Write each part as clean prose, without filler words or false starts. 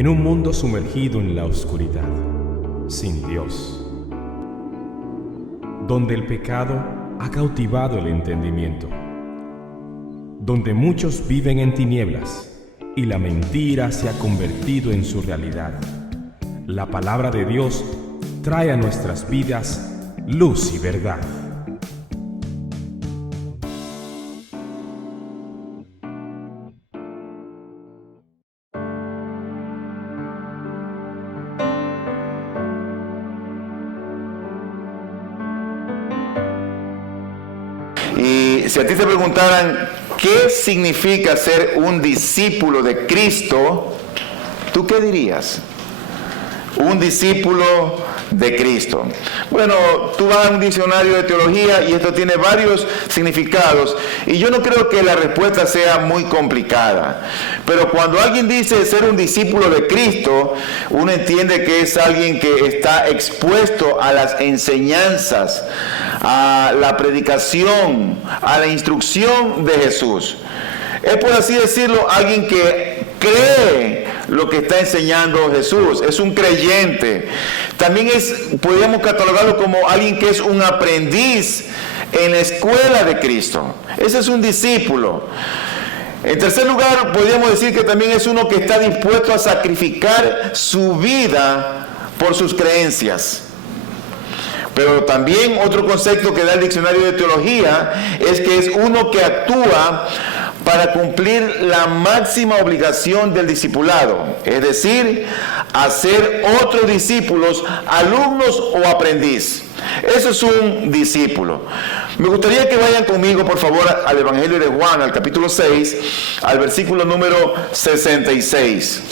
en un mundo sumergido en la oscuridad, sin Dios, donde el pecado ha cautivado el entendimiento, donde muchos viven en tinieblas y la mentira se ha convertido en su realidad. La palabra de Dios trae a nuestras vidas luz y verdad. Y si a ti te preguntaran qué significa ser un discípulo de Cristo, ¿tú qué dirías? Un discípulo de Cristo. Bueno, tú vas a un diccionario de teología y esto tiene varios significados y yo no creo que la respuesta sea muy complicada. Pero cuando alguien dice ser un discípulo de Cristo, uno entiende que es alguien que está expuesto a las enseñanzas, a la predicación, a la instrucción de Jesús. Es, por así decirlo, alguien que cree lo que está enseñando Jesús, es un creyente. También podríamos catalogarlo como alguien que es un aprendiz en la escuela de Cristo. Ese es un discípulo. En tercer lugar, podríamos decir que también es uno que está dispuesto a sacrificar su vida por sus creencias. Pero también otro concepto que da el diccionario de teología es que es uno que actúa para cumplir la máxima obligación del discipulado, es decir, hacer otros discípulos, alumnos o aprendiz. Eso es un discípulo. Me gustaría que vayan conmigo, por favor, al Evangelio de Juan, al capítulo 6, al versículo número 66.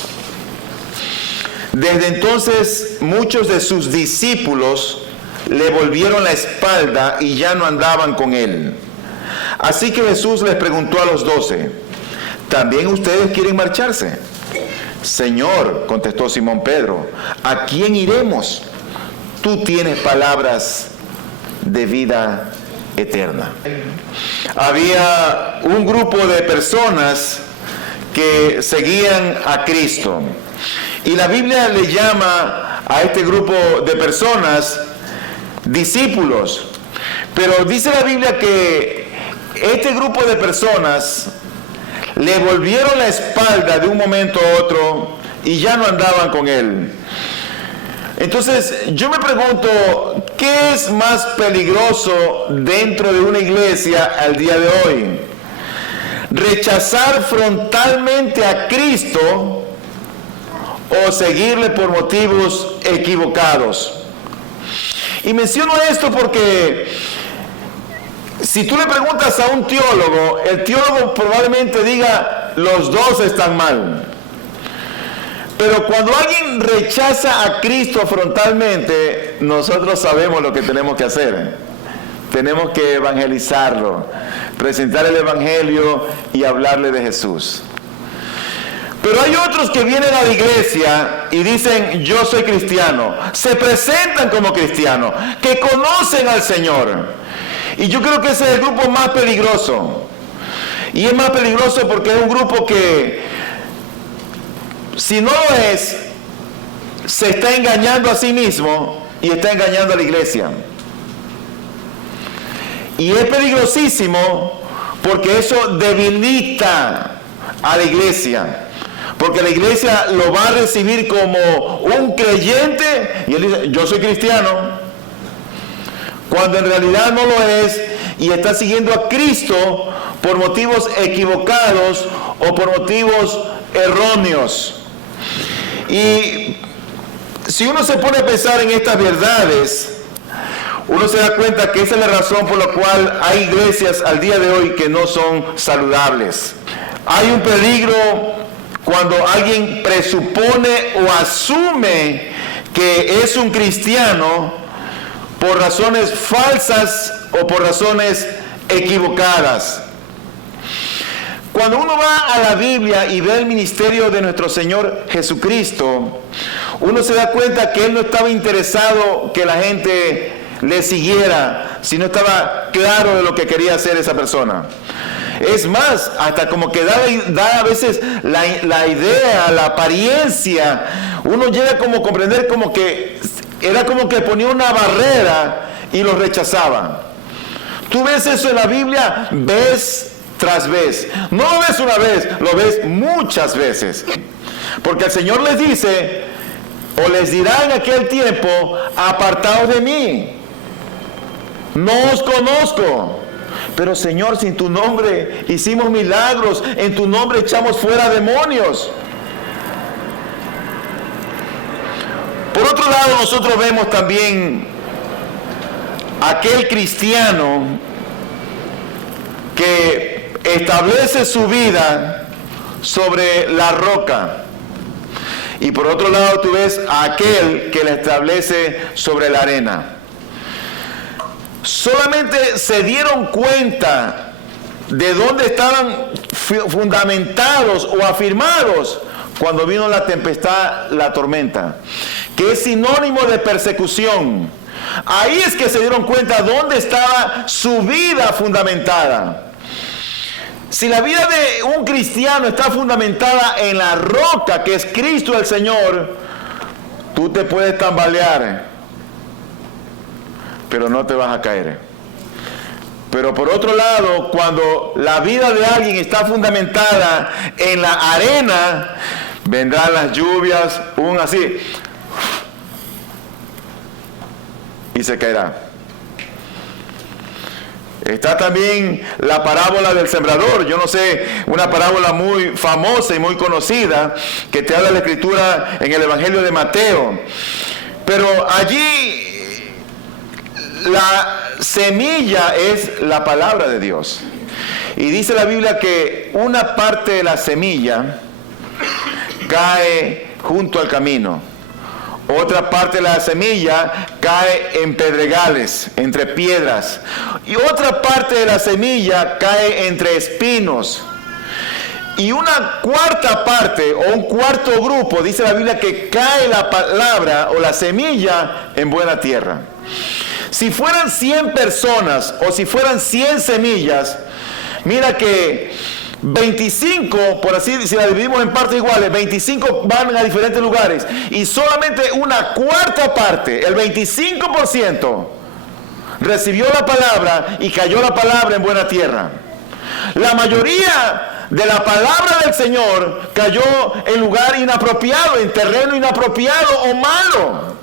Desde entonces, muchos de sus discípulos le volvieron la espalda y ya no andaban con él. Así que Jesús les preguntó a los 12, ¿también ustedes quieren marcharse? Señor, contestó Simón Pedro, ¿a quién iremos? Tú tienes palabras de vida eterna. Había un grupo de personas que seguían a Cristo. Y la Biblia le llama a este grupo de personas discípulos. Pero dice la Biblia que este grupo de personas le volvieron la espalda de un momento a otro y ya no andaban con él. Entonces, yo me pregunto, ¿qué es más peligroso dentro de una iglesia al día de hoy? ¿Rechazar frontalmente a Cristo o seguirle por motivos equivocados? Y menciono esto porque si tú le preguntas a un teólogo, el teólogo probablemente diga, los dos están mal. Pero cuando alguien rechaza a Cristo frontalmente, nosotros sabemos lo que tenemos que hacer. Tenemos que evangelizarlo, presentar el evangelio y hablarle de Jesús. Pero hay otros que vienen a la iglesia y dicen, yo soy cristiano. Se presentan como cristianos, que conocen al Señor. Y yo creo que ese es el grupo más peligroso. Y es más peligroso porque es un grupo que, si no lo es, se está engañando a sí mismo y está engañando a la iglesia. Y es peligrosísimo porque eso debilita a la iglesia. Porque la iglesia lo va a recibir como un creyente y él dice, yo soy cristiano, cuando en realidad no lo es y está siguiendo a Cristo por motivos equivocados o por motivos erróneos. Y si uno se pone a pensar en estas verdades, uno se da cuenta que esa es la razón por la cual hay iglesias al día de hoy que no son saludables. Hay un peligro cuando alguien presupone o asume que es un cristiano por razones falsas o por razones equivocadas. Cuando uno va a la Biblia y ve el ministerio de nuestro Señor Jesucristo, uno se da cuenta que Él no estaba interesado que la gente le siguiera, sino estaba claro de lo que quería hacer esa persona. Es más, hasta como que da a veces la idea, la apariencia. Uno llega como a comprender como que era como que ponía una barrera y lo rechazaba. Tú ves eso en la Biblia vez tras vez. No lo ves una vez, lo ves muchas veces. Porque el Señor les dice, o les dirá en aquel tiempo, apartaos de mí, no os conozco. Pero Señor, sin tu nombre hicimos milagros, en tu nombre echamos fuera demonios. Por otro lado, nosotros vemos también aquel cristiano que establece su vida sobre la roca. Y por otro lado, tú ves a aquel que la establece sobre la arena. Solamente se dieron cuenta de dónde estaban fundamentados o afirmados cuando vino la tempestad, la tormenta, que es sinónimo de persecución. Ahí es que se dieron cuenta dónde estaba su vida fundamentada. Si la vida de un cristiano está fundamentada en la roca que es Cristo el Señor, tú te puedes tambalear, pero no te vas a caer. Pero por otro lado, cuando la vida de alguien está fundamentada en la arena, vendrán las lluvias, así, y se caerá. Está también la parábola del sembrador. Yo no sé, una parábola muy famosa y muy conocida que te habla la Escritura en el Evangelio de Mateo. Pero allí la semilla es la palabra de Dios. Y dice la Biblia que una parte de la semilla cae junto al camino. Otra parte de la semilla cae en pedregales, entre piedras. Y otra parte de la semilla cae entre espinos. Y una cuarta parte o un cuarto grupo, dice la Biblia, que cae la palabra o la semilla en buena tierra. Si fueran 100 personas o si fueran 100 semillas, mira que 25, por así decirlo, si la dividimos en partes iguales, 25 van a diferentes lugares y solamente una cuarta parte, el 25%, recibió la palabra y cayó la palabra en buena tierra. La mayoría de la palabra del Señor cayó en lugar inapropiado, en terreno inapropiado o malo.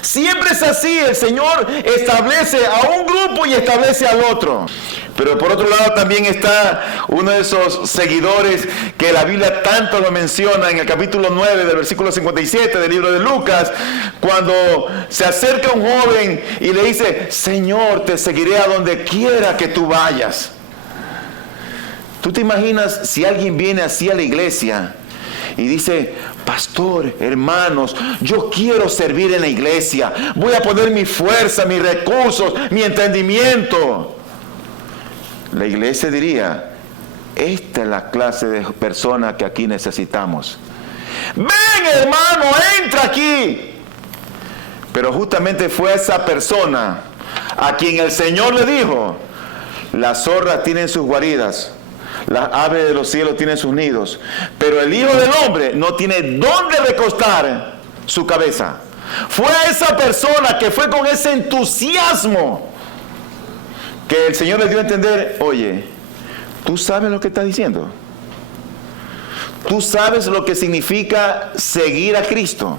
Siempre es así, el Señor establece a un grupo y establece al otro. Pero por otro lado también está uno de esos seguidores que la Biblia tanto lo menciona en el capítulo 9 del versículo 57 del libro de Lucas, cuando se acerca un joven y le dice: Señor, te seguiré a donde quiera que tú vayas. ¿Tú te imaginas si alguien viene así a la iglesia y dice: pastor, hermanos, yo quiero servir en la iglesia, voy a poner mi fuerza, mis recursos, mi entendimiento? La iglesia diría: esta es la clase de persona que aquí necesitamos. Ven, hermano, entra aquí. Pero justamente fue esa persona a quien el Señor le dijo: las zorras tienen sus guaridas, las aves de los cielos tienen sus nidos, pero el Hijo del Hombre no tiene dónde recostar su cabeza. Fue a esa persona que fue con ese entusiasmo que el Señor le dio a entender: oye, ¿tú sabes lo que está diciendo? ¿Tú sabes lo que significa seguir a Cristo?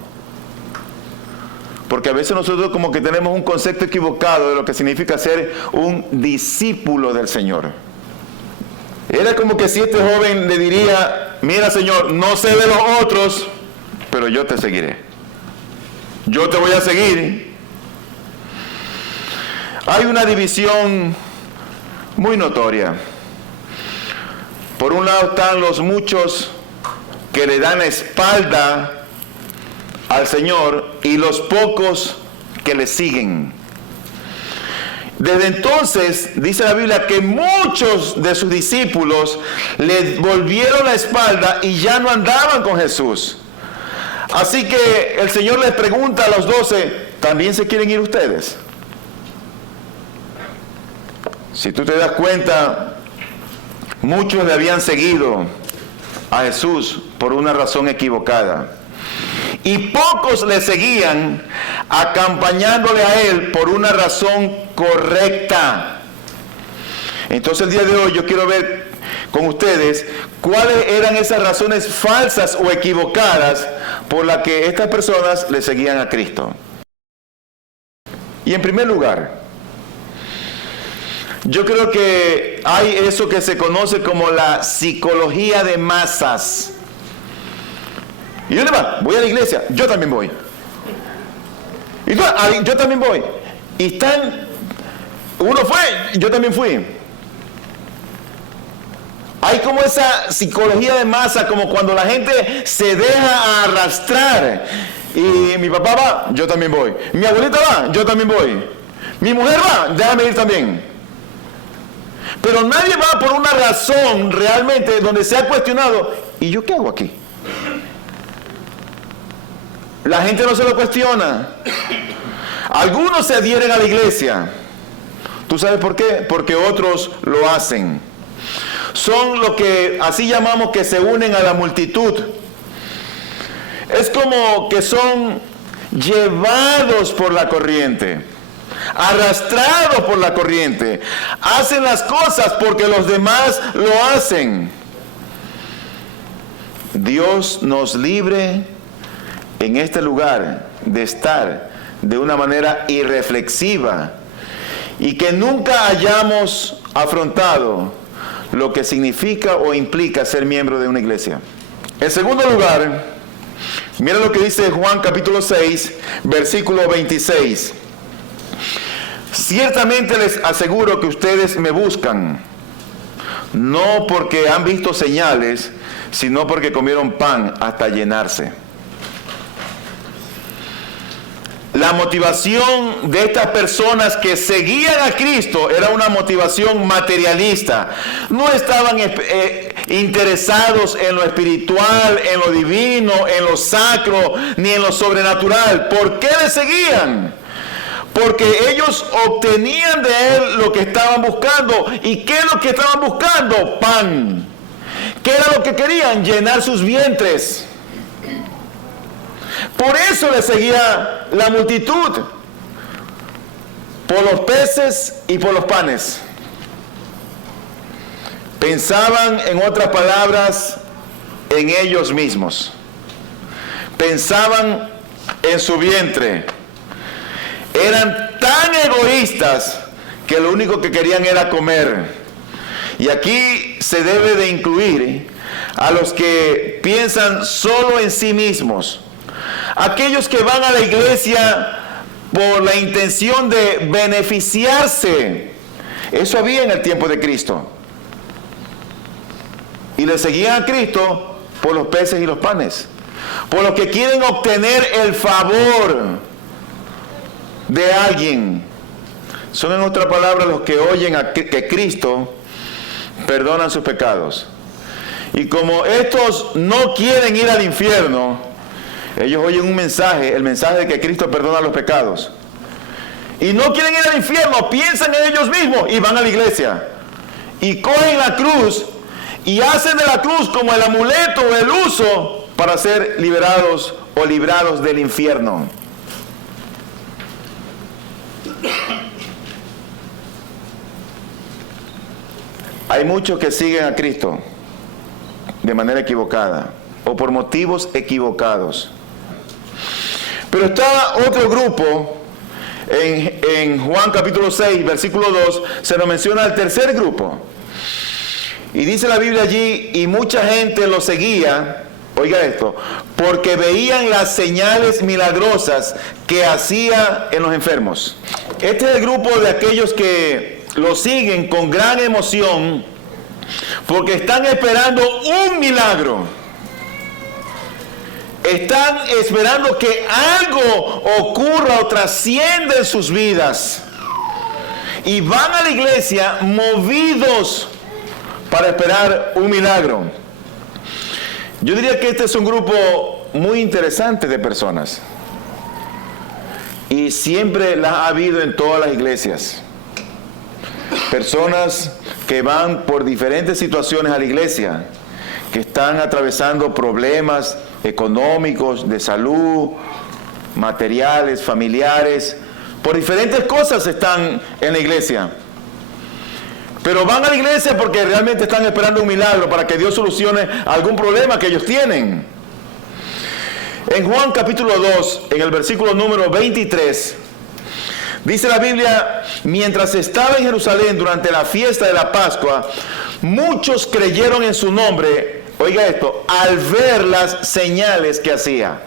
Porque a veces nosotros como que tenemos un concepto equivocado de lo que significa ser un discípulo del Señor. Era como que si este joven le diría: mira, Señor, no sé de los otros, pero yo te seguiré. Yo te voy a seguir. Hay una división muy notoria. Por un lado están los muchos que le dan la espalda al Señor y los pocos que le siguen. Desde entonces, dice la Biblia, que muchos de sus discípulos le volvieron la espalda y ya no andaban con Jesús. Así que el Señor les pregunta a los 12: ¿también se quieren ir ustedes? Si tú te das cuenta, Muchos le habían seguido a Jesús por una razón equivocada. Y pocos le seguían acompañándole a él por una razón correcta. Entonces el día de hoy yo quiero ver con ustedes cuáles eran esas razones falsas o equivocadas por las que estas personas le seguían a Cristo. Y en primer lugar, yo creo que hay eso que se conoce como la psicología de masas. ¿Y dónde va? Voy a la iglesia, yo también voy. ¿Y tú? Yo también voy. Y uno fue, yo también fui. Hay como esa psicología de masa, como cuando la gente se deja arrastrar. Y mi papá va, yo también voy. Mi abuelita va, yo también voy. Mi mujer va, déjame ir también. Pero nadie va por una razón realmente donde se ha cuestionado, ¿y yo qué hago aquí? La gente no se lo cuestiona. Algunos se adhieren a la iglesia. ¿Tú sabes por qué? Porque otros lo hacen. Son lo que así llamamos que se unen a la multitud. Es como que son llevados por la corriente, arrastrados por la corriente. Hacen las cosas porque los demás lo hacen. Dios nos libre en este lugar de estar de una manera irreflexiva y que nunca hayamos afrontado lo que significa o implica ser miembro de una iglesia. En segundo lugar, mira lo que dice Juan capítulo 6, versículo 26. Ciertamente les aseguro que ustedes me buscan, no porque han visto señales, sino porque comieron pan hasta llenarse. La motivación de estas personas que seguían a Cristo era una motivación materialista. No estaban interesados en lo espiritual, en lo divino, en lo sacro, ni en lo sobrenatural. ¿Por qué le seguían? Porque ellos obtenían de él lo que estaban buscando. ¿Y qué es lo que estaban buscando? Pan. ¿Qué era lo que querían? Llenar sus vientres. Por eso le seguía la multitud, por los peces y por los panes. Pensaban, en otras palabras, en ellos mismos. Pensaban en su vientre. Eran tan egoístas que lo único que querían era comer. Y aquí se debe de incluir a los que piensan solo en sí mismos. Aquellos que van a la iglesia por la intención de beneficiarse. Eso había en el tiempo de Cristo. Y le seguían a Cristo por los peces y los panes. Por los que quieren obtener el favor de alguien. Son, en otras palabras, los que oyen que Cristo perdona sus pecados. Y como estos no quieren ir al infierno, ellos oyen un mensaje, el mensaje de que Cristo perdona los pecados. Y no quieren ir al infierno, piensan en ellos mismos y van a la iglesia. Y cogen la cruz y hacen de la cruz como el amuleto o el uso para ser liberados o librados del infierno. Hay muchos que siguen a Cristo de manera equivocada o por motivos equivocados. Pero está otro grupo, en Juan capítulo 6, versículo 2, se nos menciona el tercer grupo. Y dice la Biblia allí, y mucha gente lo seguía, oiga esto, porque veían las señales milagrosas que hacía en los enfermos. Este es el grupo de aquellos que lo siguen con gran emoción, porque están esperando un milagro. Están esperando que algo ocurra o trascienda en sus vidas. Y van a la iglesia movidos para esperar un milagro. Yo diría que este es un grupo muy interesante de personas. Y siempre las ha habido en todas las iglesias. Personas que van por diferentes situaciones a la iglesia, que están atravesando problemas económicos, de salud, materiales, familiares, por diferentes cosas están en la iglesia. Pero van a la iglesia porque realmente están esperando un milagro para que Dios solucione algún problema que ellos tienen. En Juan capítulo 2, en el versículo número 23, dice la Biblia: mientras estaba en Jerusalén durante la fiesta de la Pascua, muchos creyeron en su nombre, oiga esto, al ver las señales que hacía.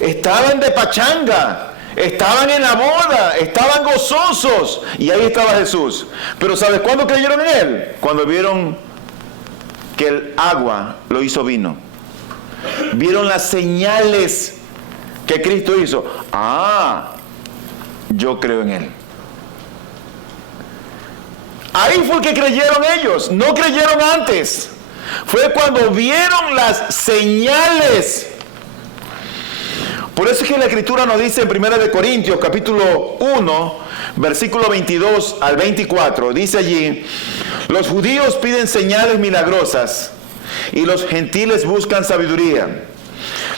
Estaban de pachanga, estaban en la boda, estaban gozosos, y ahí estaba Jesús. Pero ¿sabes cuándo creyeron en Él? Cuando vieron que el agua lo hizo vino. Vieron las señales que Cristo hizo. Yo creo en Él. Ahí fue que creyeron ellos, no creyeron antes. Fue cuando vieron las señales. Por eso es que la Escritura nos dice en 1 Corintios capítulo 1, versículo 22 al 24, dice allí: los judíos piden señales milagrosas y los gentiles buscan sabiduría,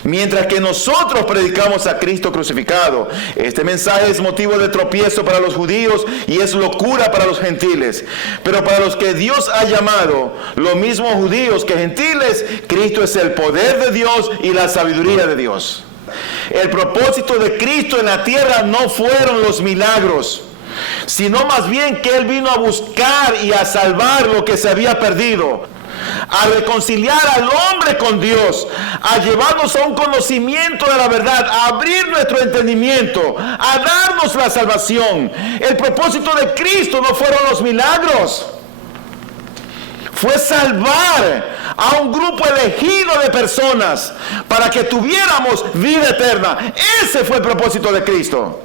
mientras que nosotros predicamos a Cristo crucificado. Este mensaje es motivo de tropiezo para los judíos y es locura para los gentiles. Pero para los que Dios ha llamado, lo mismo judíos que gentiles, Cristo es el poder de Dios y la sabiduría de Dios. El propósito de Cristo en la tierra no fueron los milagros, sino más bien que Él vino a buscar y a salvar lo que se había perdido, a reconciliar al hombre con Dios, a llevarnos a un conocimiento de la verdad, a abrir nuestro entendimiento, a darnos la salvación. El propósito de Cristo no fueron los milagros, fue salvar a un grupo elegido de personas para que tuviéramos vida eterna. Ese fue el propósito de Cristo.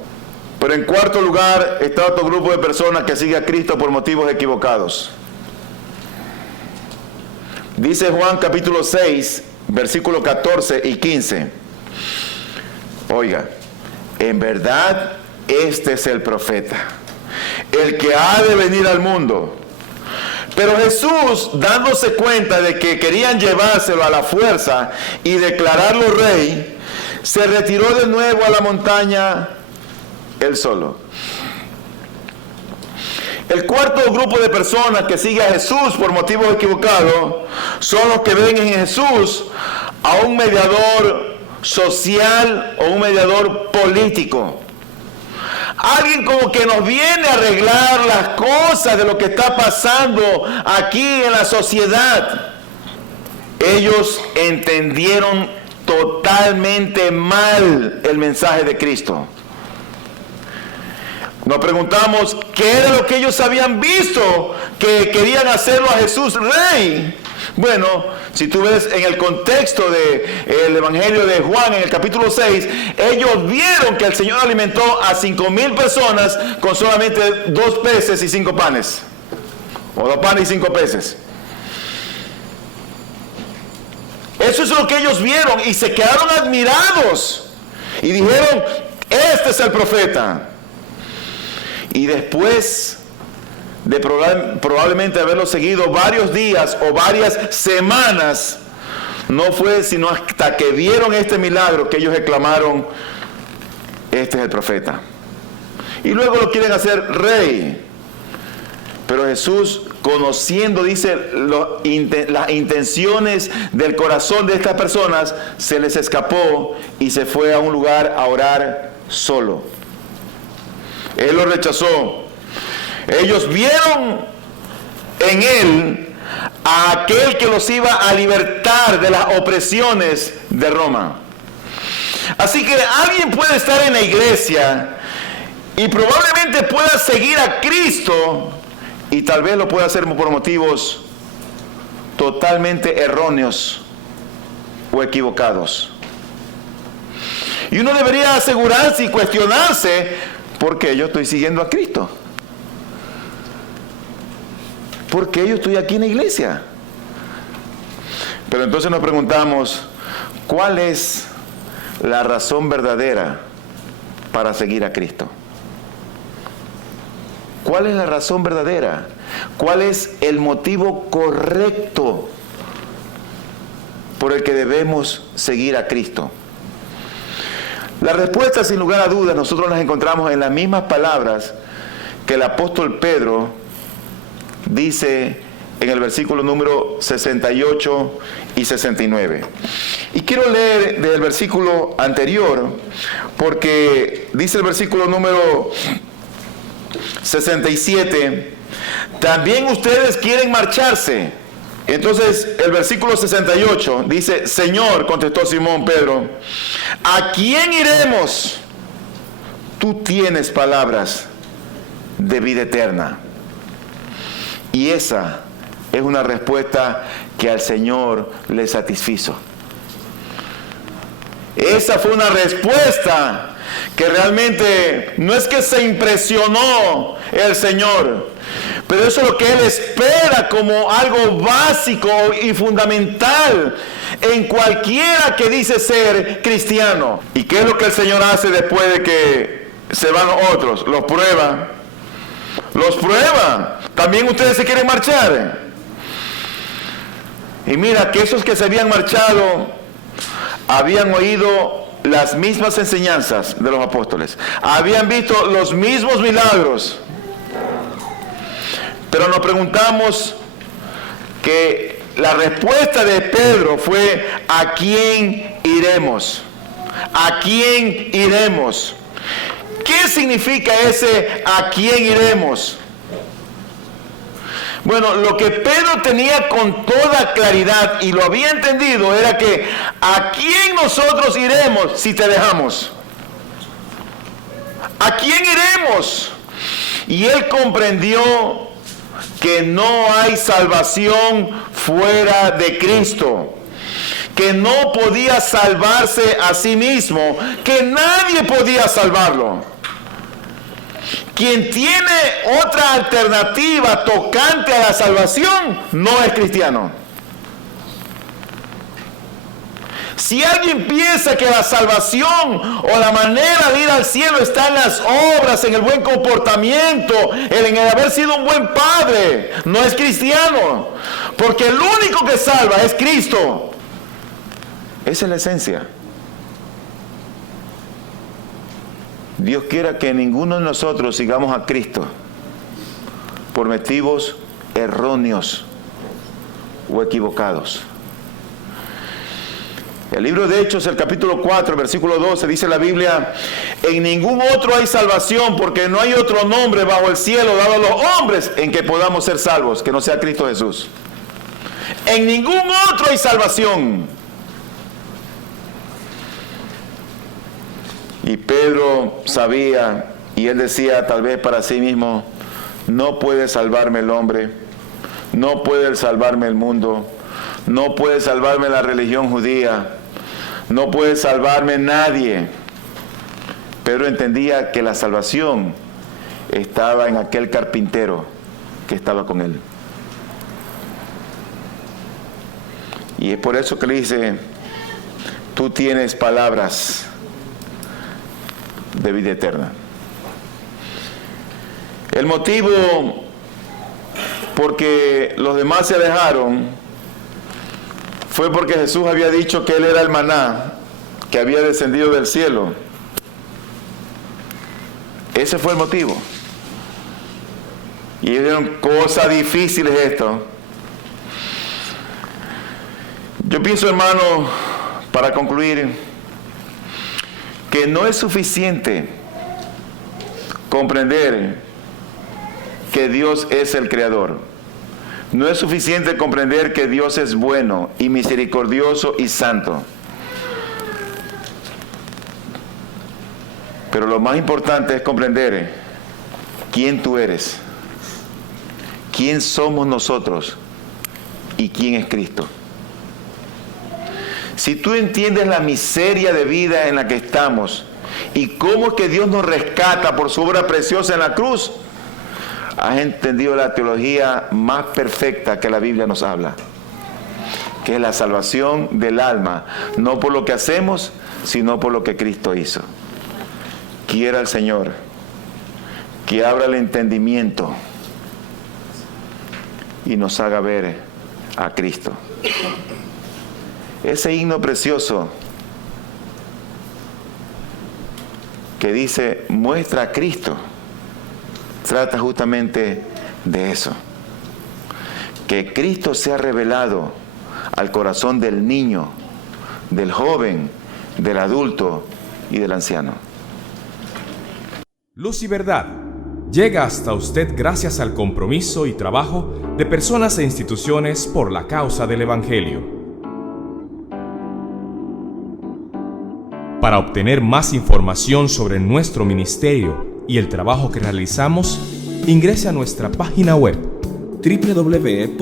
Pero en cuarto lugar está otro grupo de personas que sigue a Cristo por motivos equivocados. Dice Juan capítulo 6, versículos 14 y 15. Oiga, en verdad este es el profeta, el que ha de venir al mundo. Pero Jesús, dándose cuenta de que querían llevárselo a la fuerza y declararlo rey, se retiró de nuevo a la montaña él solo. El cuarto grupo de personas que sigue a Jesús por motivos equivocados son los que ven en Jesús a un mediador social o un mediador político. Alguien como que nos viene a arreglar las cosas de lo que está pasando aquí en la sociedad. Ellos entendieron totalmente mal el mensaje de Cristo. Nos preguntamos, ¿qué era lo que ellos habían visto que querían hacerlo a Jesús rey? Bueno, si tú ves en el contexto del Evangelio de Juan, en el capítulo 6, ellos vieron que el Señor alimentó a 5,000 personas con solamente 2 peces y 5 panes. O 2 panes y 5 peces. Eso es lo que ellos vieron y se quedaron admirados. Y dijeron, este es el profeta. Y después de probablemente haberlo seguido varios días o varias semanas, no fue sino hasta que vieron este milagro que ellos exclamaron, este es el profeta. Y luego lo quieren hacer rey. Pero Jesús, conociendo, dice, las intenciones del corazón de estas personas, se les escapó y se fue a un lugar a orar solo. Él lo rechazó. Ellos vieron en Él a aquel que los iba a libertar de las opresiones de Roma. Así que alguien puede estar en la iglesia y probablemente pueda seguir a Cristo, y tal vez lo pueda hacer por motivos totalmente erróneos o equivocados. Y uno debería asegurarse y cuestionarse, ¿por qué yo estoy siguiendo a Cristo? ¿Por qué yo estoy aquí en la iglesia? Pero entonces nos preguntamos, ¿cuál es la razón verdadera para seguir a Cristo? ¿Cuál es la razón verdadera? ¿Cuál es el motivo correcto por el que debemos seguir a Cristo? La respuesta, sin lugar a dudas, nosotros las encontramos en las mismas palabras que el apóstol Pedro dice en el versículo número 68 y 69. Y quiero leer del versículo anterior, porque dice el versículo número 67, también ustedes quieren marcharse. Entonces el versículo 68 dice, Señor, contestó Simón Pedro, ¿a quién iremos? Tú tienes palabras de vida eterna. Y esa es una respuesta que al Señor le satisfizo. Esa fue una respuesta que realmente no es que se impresionó el Señor, pero eso es lo que Él espera como algo básico y fundamental en cualquiera que dice ser cristiano. ¿Y qué es lo que el Señor hace después de que se van otros? Los prueba. Los prueba. También ustedes se quieren marchar. Y mira que esos que se habían marchado habían oído las mismas enseñanzas de los apóstoles. Habían visto los mismos milagros. Pero nos preguntamos que la respuesta de Pedro fue, ¿a quién iremos? ¿A quién iremos? ¿Qué significa ese a quién iremos? Bueno, lo que Pedro tenía con toda claridad y lo había entendido era que ¿a quién nosotros iremos si te dejamos? ¿A quién iremos? Y él comprendió que no hay salvación fuera de Cristo, que no podía salvarse a sí mismo, que nadie podía salvarlo. Quien tiene otra alternativa tocante a la salvación no es cristiano. Si alguien piensa que la salvación o la manera de ir al cielo está en las obras, en el buen comportamiento, en el haber sido un buen padre, no es cristiano. Porque el único que salva es Cristo. Esa es la esencia. Dios quiera que ninguno de nosotros sigamos a Cristo por motivos erróneos o equivocados. El libro de Hechos, el capítulo 4, versículo 12, dice la Biblia, en ningún otro hay salvación, porque no hay otro nombre bajo el cielo dado a los hombres en que podamos ser salvos, que no sea Cristo Jesús. En ningún otro hay salvación. Y Pedro sabía, y él decía tal vez para sí mismo, no puede salvarme el hombre, no puede salvarme el mundo, no puede salvarme la religión judía, no puede salvarme nadie. Pedro entendía que la salvación estaba en aquel carpintero que estaba con él. Y es por eso que le dice, tú tienes palabras de vida eterna. El motivo porque los demás se alejaron fue porque Jesús había dicho que Él era el maná que había descendido del cielo. Ese fue el motivo. Y ellos dijeron, cosa difícil es esto. Yo pienso, hermano, para concluir, que no es suficiente comprender que Dios es el Creador. No es suficiente comprender que Dios es bueno y misericordioso y santo. Pero lo más importante es comprender quién tú eres, quién somos nosotros y quién es Cristo. Si tú entiendes la miseria de vida en la que estamos y cómo es que Dios nos rescata por su obra preciosa en la cruz, has entendido la teología más perfecta que la Biblia nos habla, que es la salvación del alma, no por lo que hacemos, sino por lo que Cristo hizo. Quiera el Señor que abra el entendimiento y nos haga ver a Cristo. Ese himno precioso que dice, muestra a Cristo, trata justamente de eso. Que Cristo sea revelado al corazón del niño, del joven, del adulto y del anciano. Luz y Verdad llega hasta usted gracias al compromiso y trabajo de personas e instituciones por la causa del Evangelio. Para obtener más información sobre nuestro ministerio y el trabajo que realizamos, ingrese a nuestra página web www.ibpg.es.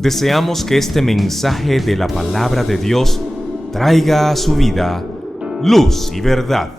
Deseamos que este mensaje de la palabra de Dios traiga a su vida luz y verdad.